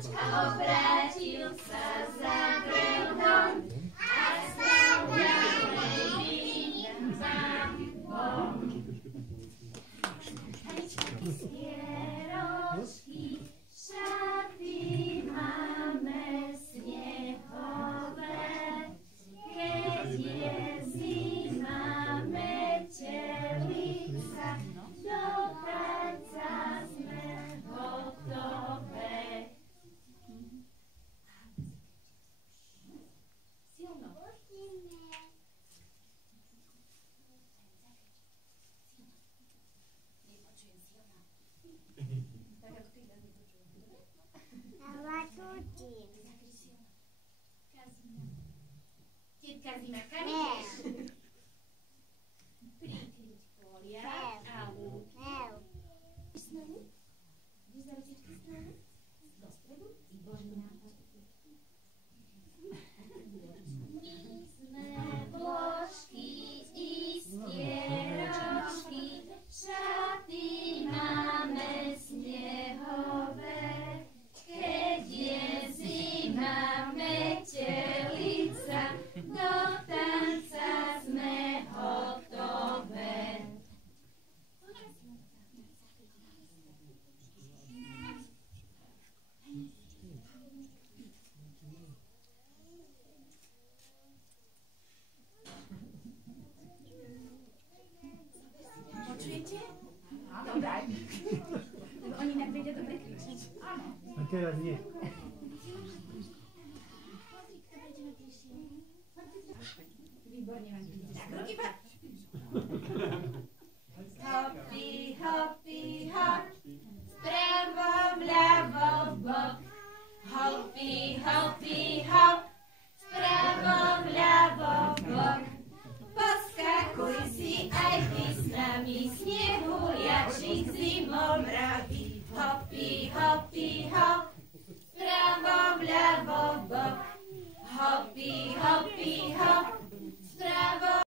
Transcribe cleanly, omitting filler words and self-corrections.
Obrátil sa za Grelhom a stal bielým bambom. Pierożki, szaty mamy sniechowe, kiedy jest zima, cielica, do tańca sme gotowe. Тітка Зіна, камінь. Прикрить поряд, ау. Znowu? Gdzieś za ręczyczki strony? Do stredu i Bożny napad. Mizne bożki i spieroczki, szaty mamy sniechowe, kiedy zima cielica, do tańca sme gotowe. Poczujecie? Dobra. Oni tak będzie dobrze kręcić. A teraz nie. Výborne vám vidíte. Tak, ruky pak. Hoppy, hoppy, hop. Vpravo, vľavo, vbok. Hoppy, hoppy, hop. Vpravo, vľavo, vbok. Poskakuj si aj ty s nami, snehu jačík zimomravý. Hoppy, hop.